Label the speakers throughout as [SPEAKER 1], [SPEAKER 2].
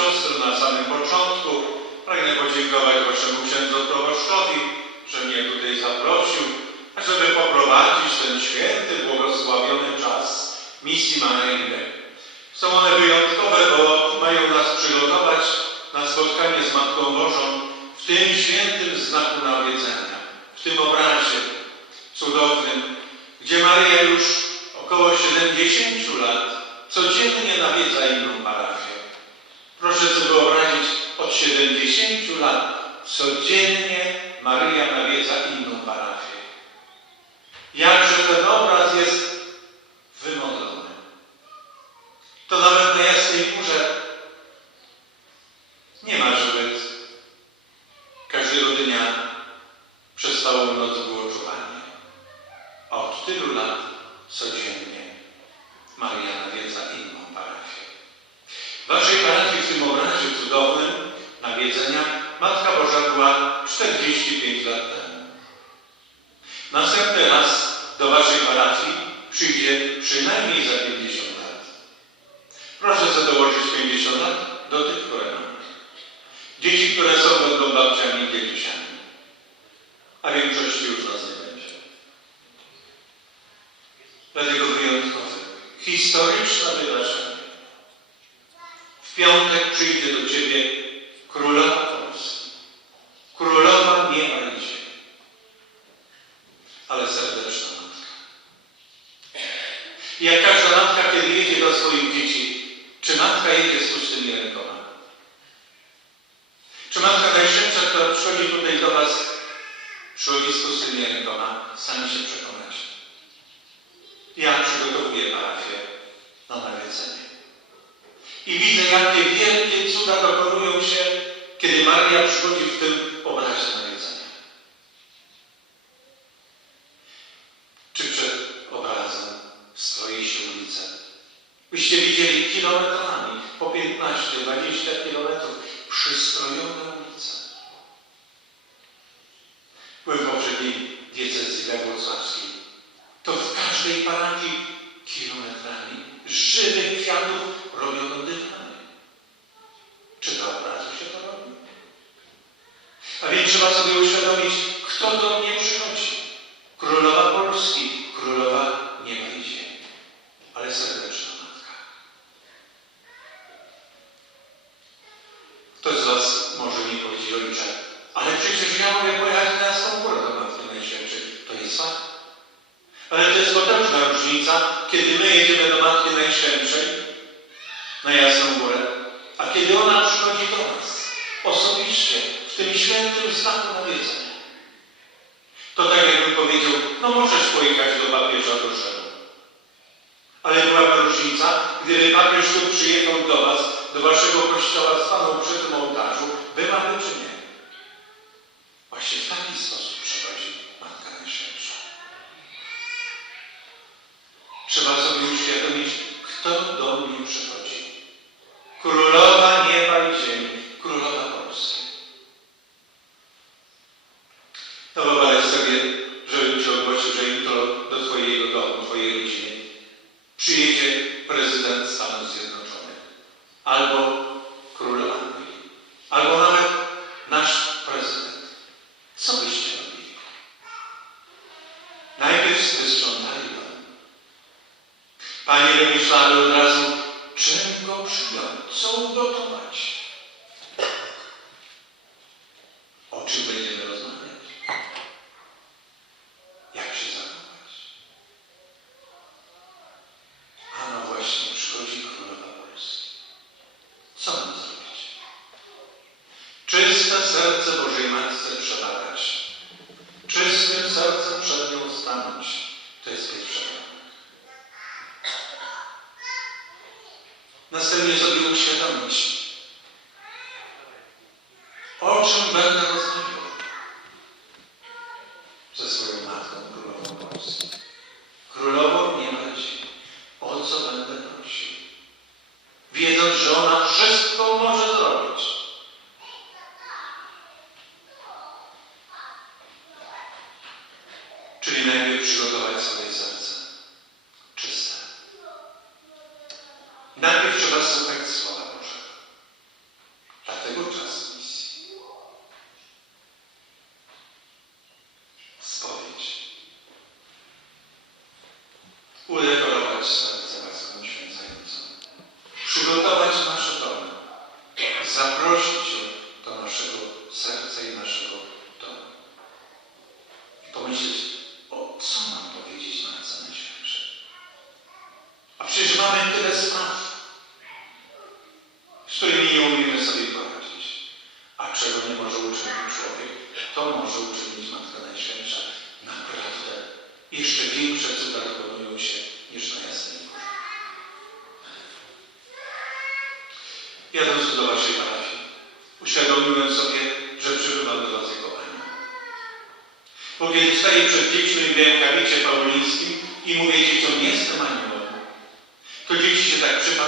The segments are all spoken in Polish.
[SPEAKER 1] siostry na samym początku. Pragnę podziękować Waszemu księdzu proboszczowi, że mnie tutaj zaprosił, ażeby poprowadzić ten święty, błogosławiony czas misji maryjnej. Są one wyjątkowe, bo mają nas przygotować na spotkanie z Matką Bożą w tym świętym znaku nawiedzenia, w tym obrazie cudownym, gdzie Maria już około 70 lat codziennie nawiedza inną parafię. Proszę sobie wyobrazić, od 70 lat codziennie Maryja nawiedza inną parafię. które są będą babciami i dziedziusiami. A większości już nas nie będzie. Dlatego wyjątkowe, historyczne wydarzenie. W piątek przyjdzie do Ciebie I widzę, jakie wielkie cuda dokonują się, kiedy Maria przychodzi w tym obrazie. Czy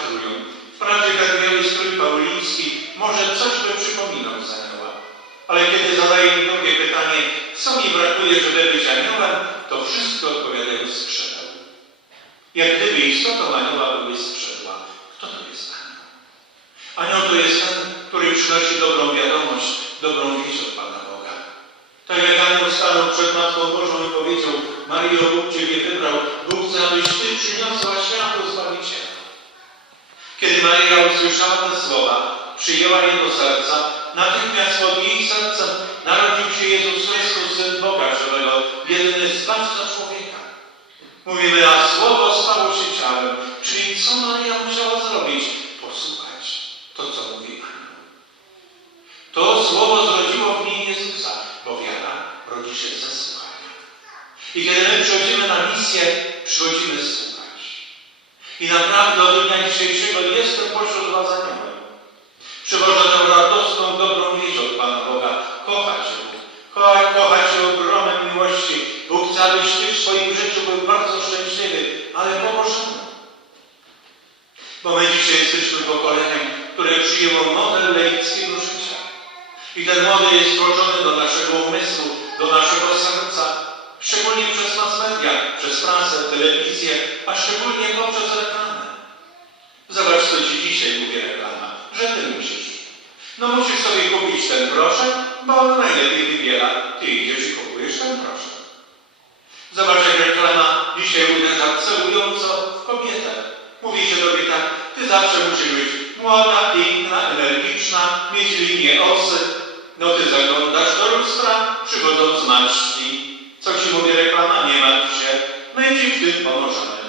[SPEAKER 1] przypatrują. Wprawdzie biały strój pauliński może coś by przypominał z anioła. Ale kiedy zadaję im drugie pytanie, co mi brakuje, żeby być aniołem, to wszystko odpowiadają skrzydeł. Jak gdyby istotą anioła były skrzydła. Kto to jest anioł? Anioł to jest ten, który przynosi dobrą wiadomość, dobrą wieść od Pana Boga. Tak jak anioł stanął przed Matką Bożą i powiedział, Maryjo, Bóg Ciebie wybrał, Bóg chce, abyś Ty przyniosła światło Zbawiciela. Kiedy Maryja usłyszała te słowa, przyjęła je do serca, natychmiast pod jej sercem narodził się Jezus Chrystus, Syn Boga żywego, jedyny Zbawca człowieka. Mówimy, a Słowo stało się ciałem, czyli co Maryja musiała zrobić? Posłuchać to, co mówi anioł. To Słowo zrodziło w niej Jezusa, bo wiara rodzi się ze słuchania. I kiedy my przychodzimy na misję, przychodzimy słuchać. I naprawdę od dnia dzisiejszego jestem pośród was aniołem. Przywożę tę radosną, dobrą wieść od Pana Boga. Kochać Bóg. Kochać, kochać Cię ogromem miłości. Bóg chce, abyś Ty w swoim życiu był bardzo szczęśliwy, ale po Bożemu. Bo my dzisiaj jesteśmy pokoleniem, które przyjęło model laickiego życia. I ten model jest wkroczony do naszego umysłu, do naszego serca, szczególnie przez mass media, przez prasę, telewizję, a szczególnie poprzez reklamę. Zobacz, co Ci dzisiaj mówi reklama, że Ty musisz. No musisz sobie kupić ten proszek, bo on najlepiej wybiera. Ty idziesz i kupujesz ten proszek. Zobacz, jak reklama dzisiaj uderza celująco w kobietę. Mówi się tobie tak, ty zawsze musisz być młoda, piękna, energiczna, mieć linię osy. No ty zaglądasz do lustra, przychodzą zmarszczki. Co ci mówi reklama? Nie martw się, my ci w tym pomożemy.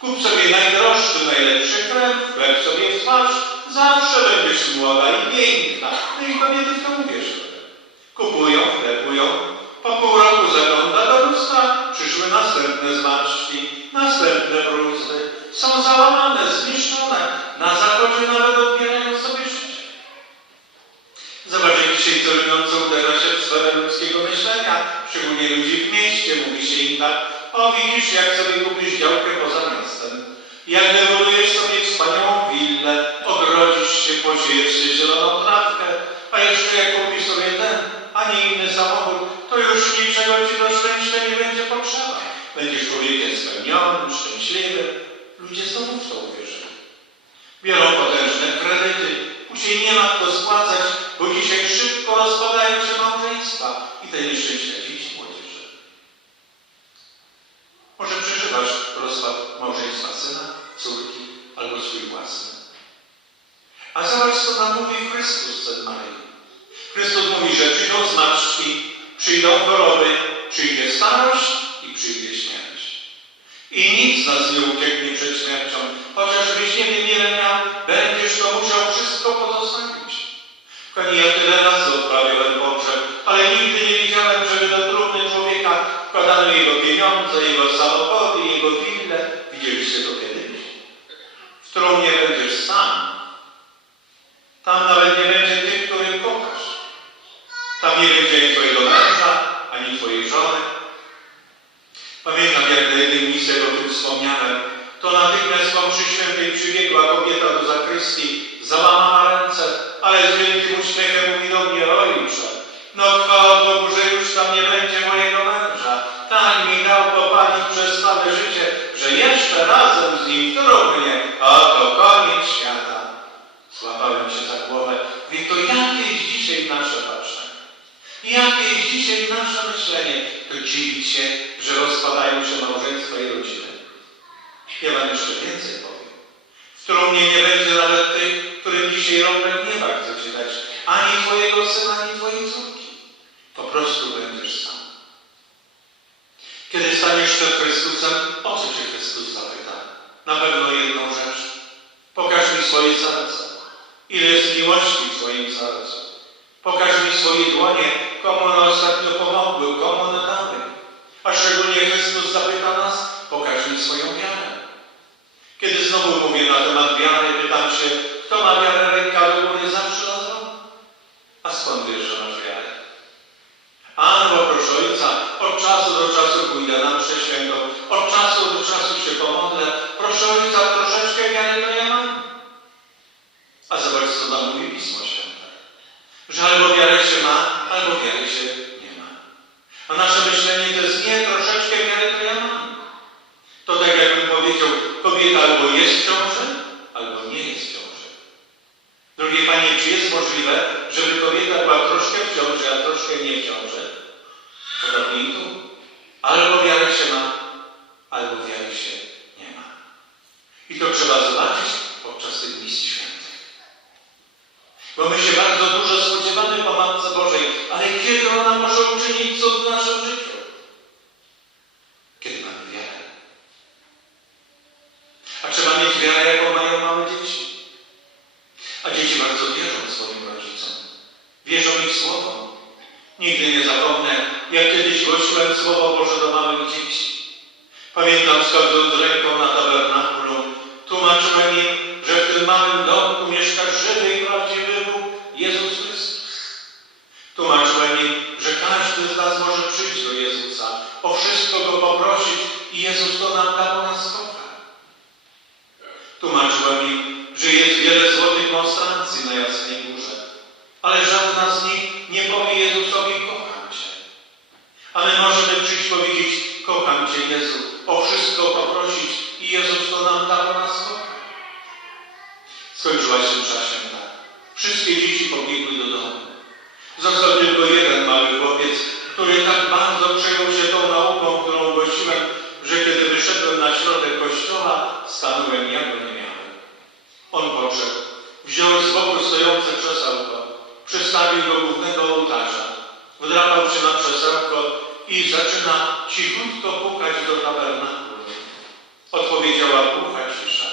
[SPEAKER 1] Kup sobie najdroższy, najlepszy krem, wklep sobie w twarz, zawsze będziesz młoda i piękna. No i kobiety w to uwierzyły. Kupują, wklepują, po pół roku zagląda do lustra, przyszły następne zmarszczki, następne bruzdy. Są załamane, zniszczone, na zachodzie nawet odbierają sobie życie. Zobacz, jak dzisiaj celująco uderza się w sferę ludzkiego myślenia, szczególnie ludzi w mieście. Mówi się im tak, o widzisz, jak sobie kupisz działkę poza miastem. Jak wybudujesz sobie wspaniałą willę, ogrodzisz się, posiejesz się zieloną trawkę, a jeszcze jak kupisz sobie ten, a nie inny samochód, to już niczego ci do szczęścia nie będzie potrzeba. Będziesz człowiekiem spełnionym, szczęśliwym. Ludzie znowu w to uwierzyli. Biorą potężne kredyty, później nie ma kto spłacać, bo dzisiaj szybko rozpadają się małżeństwa i te nieszczęścia dzieci młodzieży. Może przeżywasz rozpad małżeństwa syna, córki albo swój własny. A zobacz, co nam mówi Chrystus, Syn Maryi. Chrystus mówi, że przyjdą zmarszczki, przyjdą choroby, przyjdzie starość i przyjdzie śmierć. I nic nas nie ucieknie przed śmiercią. Chociażbyś nie wiem będziesz to musiał wszystko pozostawić. Kochani, ja tyle razy odprawiałem pogrzeb, ale nigdy nie widziałem, żeby do trumny człowieka wkładano jego pieniądze, jego samochody, jego wille. Widzieliście to kiedyś? W trumnie będziesz sam. Tam nawet nie będzie tych, których kochasz. Tam nie będzie ani twojego męża, ani twojej żony. Pamiętam, jak na jednej misji o tym wspomniałem, to natychmiast po mszy świętej przybiegła kobieta do zakrystii, załamała ręce, ale z wielkim uśmiechem mówi do mnie, ojcze, no chwała Bogu, że już tam nie będzie mojego męża. Tak mi dał popalić przez całe życie, że jeszcze razem z nim w trumnie, a to koniec świata. Złapałem się za głowę. Mówię, to jakie jest dzisiaj nasze patrzenie? Jakie jest dzisiaj nasze myślenie? To dziwić się, że rozpadają się małżeństwa i rodziny. Ja wam jeszcze więcej powiem. W trumnie nie będzie nawet tych, którym dzisiaj rąbem nieba chcecie dać. Ani twojego syna, ani twojej córki. Po prostu będziesz sam. Kiedy staniesz przed Chrystusem, o co cię Chrystus zapyta? na pewno jedną rzecz. Pokaż mi swoje serce. Ile jest miłości w swoim sercu. Pokaż mi swoje dłonie, komu one ostatnio pomogły, komu one dały. A szczególnie Chrystus zapyta nas, pokaż mi swoją wiarę. Kiedy znowu mówię na temat wiary, pytam się, kto ma wiarę ręka do góry zawsze zrobię? A skąd wiesz, że masz wiarę? A, no proszę Ojca, od czasu do czasu pójdę na mszę od czasu do czasu się pomodlę. Proszę Ojca, troszeczkę wiary to ja mam. A zobacz, co nam mówi Pismo Święte. Że albo wiarę się ma, albo wiary się nie ma. A nasze myślenie to jest nie, troszeczkę wiary to ja mam. To tak jakbym powiedział, kobieta albo jest w ciąży, albo nie jest w ciąży. Drogie Panie, czy jest możliwe, żeby kobieta była troszkę w ciąży, a troszkę nie w ciąży? старшины przystawił do głównego ołtarza, wdrapał się na krzesełko i zaczyna cichutko pukać do tabernakulum. Odpowiedziała głucha cisza.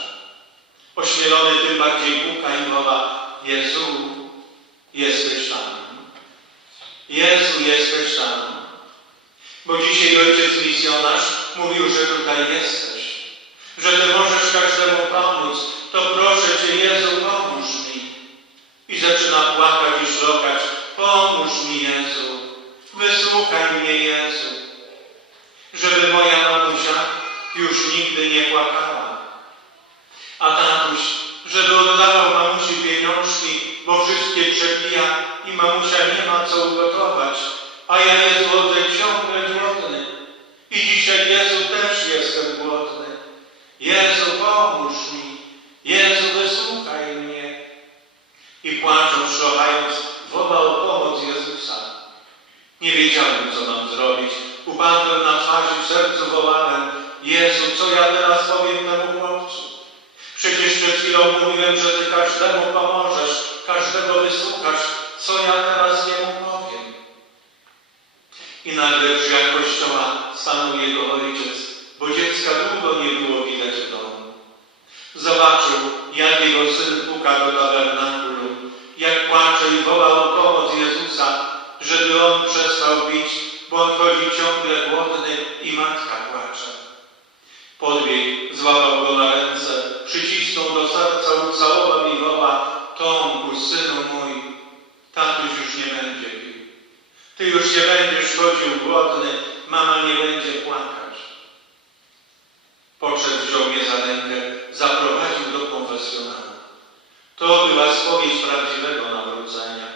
[SPEAKER 1] Ośmielony tym bardziej puka i woła, Jezu, jesteś tam. Jezu, jesteś tam. Bo dzisiaj ojciec misjonarz mówił, że tutaj jesteś. Że Ty możesz każdemu pomóc. To proszę Cię, Jezu, pomóż mi. I zaczyna płakać i szlokać. Pomóż mi, Jezu. Wysłuchaj mnie, Jezu. Żeby moja mamusia już nigdy nie płakała. A tatuś, żeby oddawał mamusi pieniążki, bo wszystkie przebija i mamusia nie ma co ugotować, a ja Jezu chodzę ciągle głodny. I dzisiaj Jezu też jestem głodny. Jezu pomóż mi, Jezu wysłuchaj mnie. I płacząc, szlochając, woła o pomoc Jezusa. Nie wiedziałem, co mam zrobić. Upadłem na twarz i w sercu wołałem, Jezu, co ja teraz powiem temu chłopcu? Przecież przed chwilą mówiłem, że Ty każdemu pomożesz, każdego wysłuchasz. Co ja teraz jemu powiem? I nagle w drzwiach kościoła stanął jego ojciec, bo dziecka długo nie było widać w domu. Zobaczył, jak jego syn puka do tabernakulum, jak płacze i woła o pomoc Jezusa, żeby on przestał bić, bo chodzi ciągle głodny i matka płacze. Podbiegł, złapał go na ręce, przycisnął do serca, ucałował i woła, Tomku, synu mój, tatuś już nie będzie pił. Ty już nie będziesz chodził głodny, mama nie będzie płakać. Podszedł, wziął mnie za rękę, zaprowadził do konfesjonału. To była spowiedź prawdziwego nawrócenia.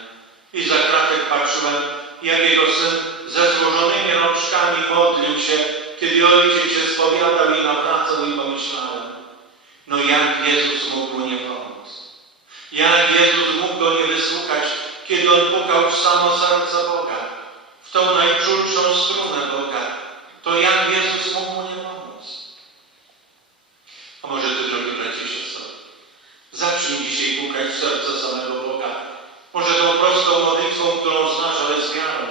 [SPEAKER 1] I za kratek patrzyłem, jak jego syn ze złożonymi rączkami modlił się, kiedy ojciec się spowiadał i nawracał i pomyślałem, no jak Jezus mógł mu nie pomóc? Jak Jezus mógł go nie wysłuchać, kiedy on pukał w samo serce Boga, w tą najczulszą strunę Boga, to jak Jezus mógł mu nie pomóc? A może Ty, drogi bracie siostro, zacznij dzisiaj pukać w serce samego Boga. Może tą prostą modlitwą, którą znasz, ale z wiarą.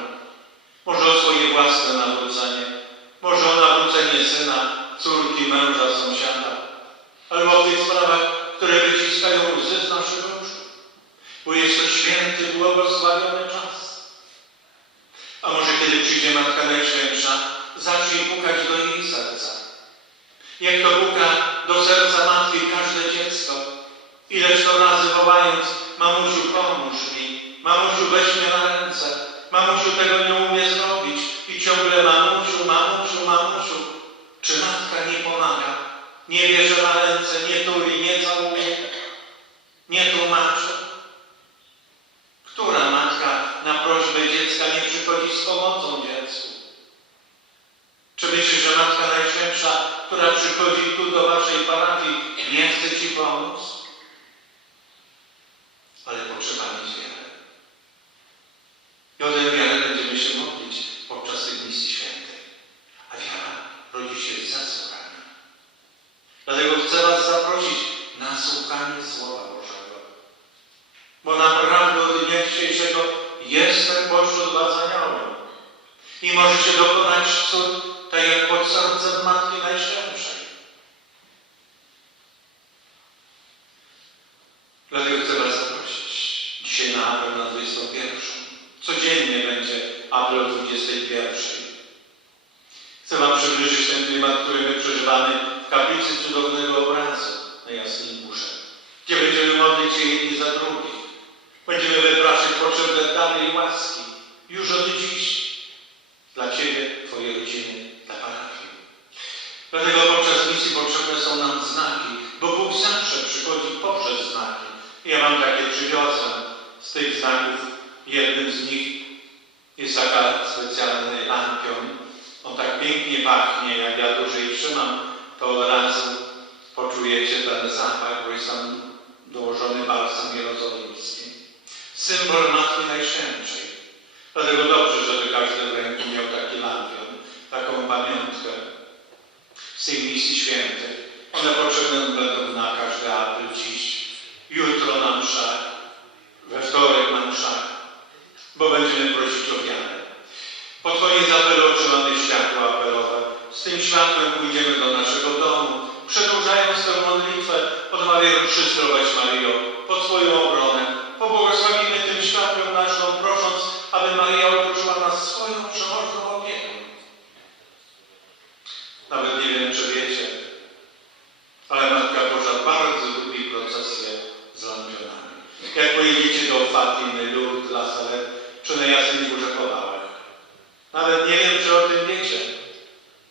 [SPEAKER 1] Może o swoje własne o nawrócenie syna, córki, męża, sąsiada. albo w tych sprawach, które wyciskają łzy z naszych oczu. Bo jest to święty, błogosławiony czas. A może kiedy przyjdzie Matka Najświętsza, zacznij pukać do jej serca. Jak to puka do serca matki każde dziecko. Ileż to razy wołając, mamusiu pomóż mi, mamusiu weź mnie na ręce, mamusiu tego nie umie zrobić i ciągle mamusiu, mamusiu. Czy matka nie pomaga? Nie bierze na ręce, nie tuli, nie całuje, nie tłumaczy? Która matka na prośbę dziecka nie przychodzi z pomocą dziecku? Czy myślisz, że Matka Najświętsza, która przychodzi tu do waszej parafii, nie chce ci pomóc? Ale potrzeba mieć wiarę. I o tę wiarę będziemy się modlić podczas tych misji świętej. A wiara rodzi się z zasłuchania. Dlatego chcę was zaprosić na słuchanie Słowa Bożego. Bo naprawdę od dnia dzisiejszego jestem pośród was aniołem. I może się dokonać cud, tak jak pod sercem Matki Najświętszej. Dlatego chcę Was zaprosić dzisiaj na apel na 21. Codziennie będzie apel o 21. Chcę Wam przybliżyć ten klimat, który my przeżywamy w kaplicy cudownego obrazu na Jasnej Górze, gdzie będziemy modlić się jedni za drugich. Będziemy wypraszać potrzebne dary i łaski już od dziś dla Ciebie, Twojej rodziny, dla parafii. Dlatego podczas misji potrzebne są nam znaki, bo Bóg zawsze przychodzi poprzez znaki. Ja Wam takie przywiozłem z tych znaków. Jednym z nich jest taka specjalny lampion. On tak pięknie pachnie, jak ja dłużej trzymam, to od razu poczujecie ten zapach, bo jest tam dołożony balsam jerozolimski. Symbol Matki Najświętszej. Dlatego dobrze, żeby każdy w ręku miał taki lampion, taką pamiątkę z tej misji świętej. One potrzebne będą na każdy apel dziś, jutro na mszach, we wtorek na mszach, bo będziemy prosić. Pod koniec apelu otrzymamy światło apelowe. Z tym światłem pójdziemy do naszego domu, przedłużając tę modlitwę, odmawiając Trzy zdrowaś pod Twoją obronę. Pobłogosławimy tym światłem nasz dom, prosząc, aby Maryja otoczyła nas swoją przemożną opieką. Nawet nie wiem, czy wiecie, ale Matka Boża bardzo lubi procesje z lampionami. Jak pojedziecie do Fatimy, Lourdes, Lazaret, czy na Jasnej Górze po Wałach. Nawet nie wiem, czy o tym wiecie,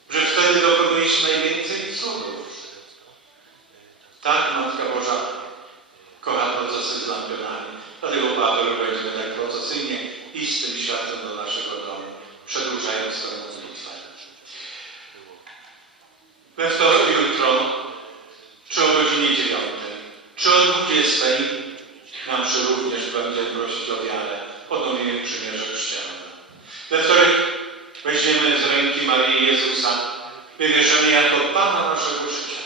[SPEAKER 1] że wtedy dokonuje się najwięcej cudów. Tak Matka Boża kocha procesy z lampionami. Dlatego Paweł będziemy tak procesyjnie i z tym światłem do naszego domu, przedłużając tę modlitwę. We wtorek jutro, czy o godzinie dziewiątej, o dwudziestej, nam przy również będziemy prosić o wiarę, odnowimy przymierze chrzcielne. We wtorek weźmiemy z ręki Maryi Jezusa, wybierzemy jako Pana naszego życia.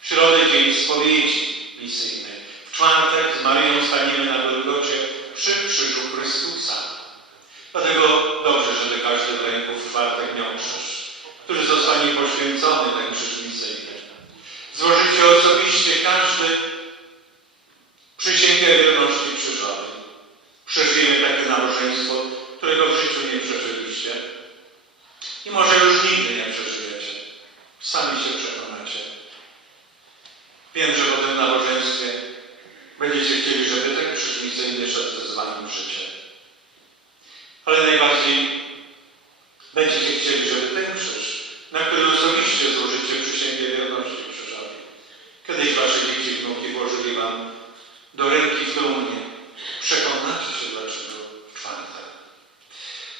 [SPEAKER 1] W środę dzień spowiedzi misyjnej. W czwartek z Maryją staniemy na Golgocie przy krzyżu Chrystusa. Dlatego dobrze, żeby każdy w ręku w czwartek miał krzyż, który zostanie poświęcony, ten krzyż misyjny. Złożycie osobiście każdy przysięgę wierności krzyżowej. Przeżyjemy takie nabożeństwo, którego w życiu nie przeżyliście. I może już nigdy nie przeżyjecie. Sami się przekonacie. Wiem, że po tym nabożeństwie będziecie chcieli, żeby ten krzyż misyjny szedł z wami w życie. Ale najbardziej będziecie chcieli, żeby ten krzyż, na który osobiście złożycie przysięgę wierności krzyżowej. Kiedyś wasze dzieci, wnuki włożyli wam do ręki w trumnie. Przekonacie się dlaczego w czwartek.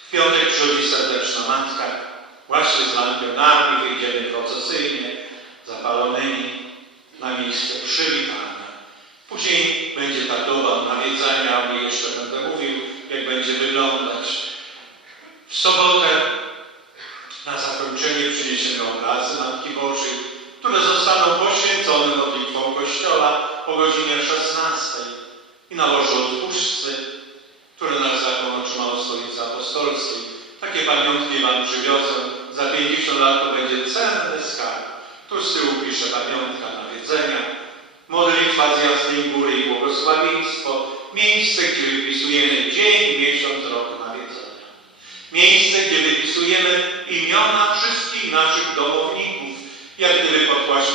[SPEAKER 1] W piątek przychodzi serdeczna matka, właśnie z lampionami, wyjdziemy procesyjnie, zapalonymi na miejsce przywitania. Później będzie ta doba nawiedzenia, o niej jeszcze będę mówił, jak będzie wyglądać. W sobotę na zakończenie przyniesiemy obrazy Matki Bożej, które zostaną poświęcone modlitwą Kościoła o godzinie 16 i na łożu odpuszczcy, które nasz zakon otrzymał od Stolicy Apostolskiej. Takie pamiątki Wam przywiozę. Za 50 lat to będzie cenny skarb. Tu z tyłu pisze pamiątka nawiedzenia, modlitwa z Jasnej Góry i błogosławieństwo, miejsce, gdzie wypisujemy dzień, miesiąc, rok nawiedzenia. Miejsce, gdzie wypisujemy imiona wszystkich naszych domowników, jak gdyby pod płaszcz